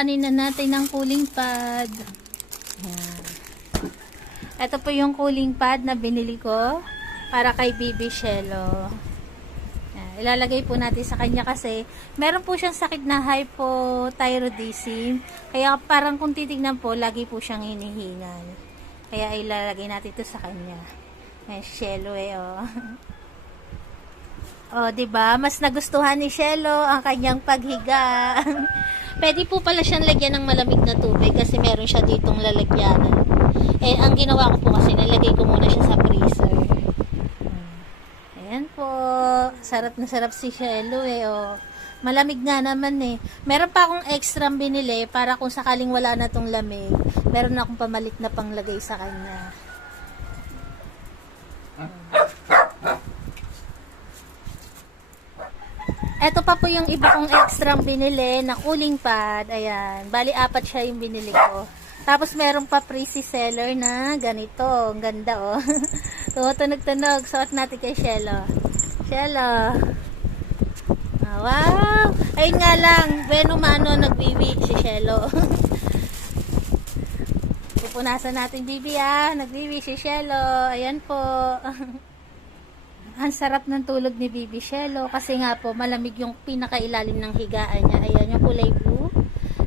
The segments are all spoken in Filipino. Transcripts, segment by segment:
kuhanin na natin ng cooling pad. Ayan. Ito po yung cooling pad na binili ko para kay Bibi Shelo. Ayan. Ilalagay po natin sa kanya kasi meron po siyang sakit na hypothyroidism. Kaya parang kung titignan po, lagi po siyang hinihingal. Kaya ilalagay natin ito sa kanya. Ayan, Shelo oh. Oh, 'di ba? Mas nagustuhan ni Shelo ang kanyang paghiga. Pwede po pala siyang lagyan ng malamig na tubig kasi meron siya ditong lalagyanan. Eh, ang ginawa ko po kasi nilagay ko muna siya sa freezer. Ayan po. Sarap na sarap si Shelo oh. Malamig nga naman eh. Meron pa akong extra binili para kung sakaling wala na tong lamig, meron na akong pamalit na panglagay sa kanya. Ito pa po yung iba kong extra binili na cooling pad. Ayan. Bali, 4 siya yung binili ko. Tapos, meron pa Prissy seller na ganito. Ang ganda, oh. Tumutunog-tunog. Suot natin kay Shelo. Shelo. Ah, wow! Ayun nga lang. Bueno, mano, nagbiwi si Shelo. Pupunasan natin, Bibi, ah. Nagbiwi si Shelo. Ayan po. Ang sarap ng tulog ni Bibi Shelo kasi nga po malamig yung pinakailalim ng higaan niya. Ayan yung kulay blue.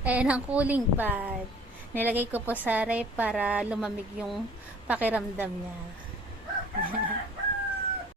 Ayan ang cooling pad. Nilagay ko po sa ref para lumamig yung pakiramdam niya.